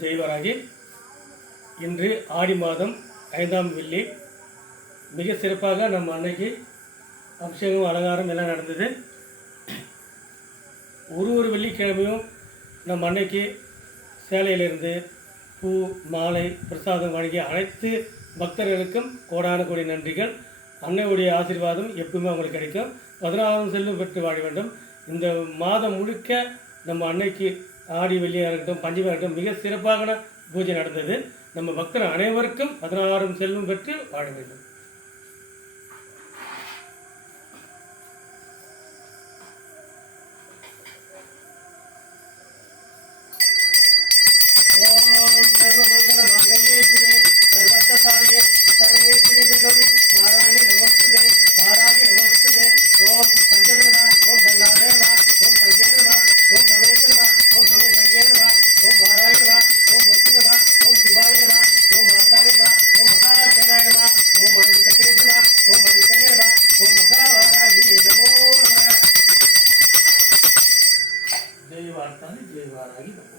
ஜெய்வராகி. இன்று ஆடி மாதம் 5ஆம் வெள்ளி. மிக சிறப்பாக நம்ம அன்னைக்கு அபிஷேகம் அலங்காரம் எல்லாம் நடந்தது. ஒரு வெள்ளிக்கிழமையும் நம்ம அன்னைக்கு சேலையிலிருந்து பூ மாலை பிரசாதம் வழங்கிய அனைத்து பக்தர்களுக்கும் கோடான கோடி நன்றிகள். அன்னையுடைய ஆசீர்வாதம் எப்பவுமே அவங்களுக்கு கிடைக்கும். 16ஆம் செல்வம் பெற்று வாழ வேண்டும். இந்த மாதம் முழுக்க நம்ம அன்னைக்கு ஆடி வெள்ளியாக இருக்கட்டும் பஞ்சமியாக இருக்கட்டும் மிக சிறப்பான பூஜை நடந்தது. நம்ம பக்தர் அனைவருக்கும் 16ஆம் செல்வம் பெற்று வாழ வேண்டும். ஓம் சர்வமங்கல மங்களே சிவே சர்வஸ்த சாரியே சரண்யே திரிந்த கௌரி நாராயணி நமஸ்துதே வாராகி நமஸ்துதே. ஓம் பஞ்சமனமா ஓம் தன்னாதேவா ஓம் சங்கேதமா ஓம் சமேஸ்வரமா ஓம் சமய சங்கேதமா ஓம் வாராயணமா ஓம் பொத்துனமா ஓம் சிவாயனமா ஓம் மாத்தாயனமா ஓம் மகாசேனாயனமா ஓம் மனது சக்கரேசமா ஓம் மதிக்கங்கனமா ஓம் மகாவாராகி நமோ நமः. ஜெய் வார்த்தாளி ஜெய் வாராகி நமோ.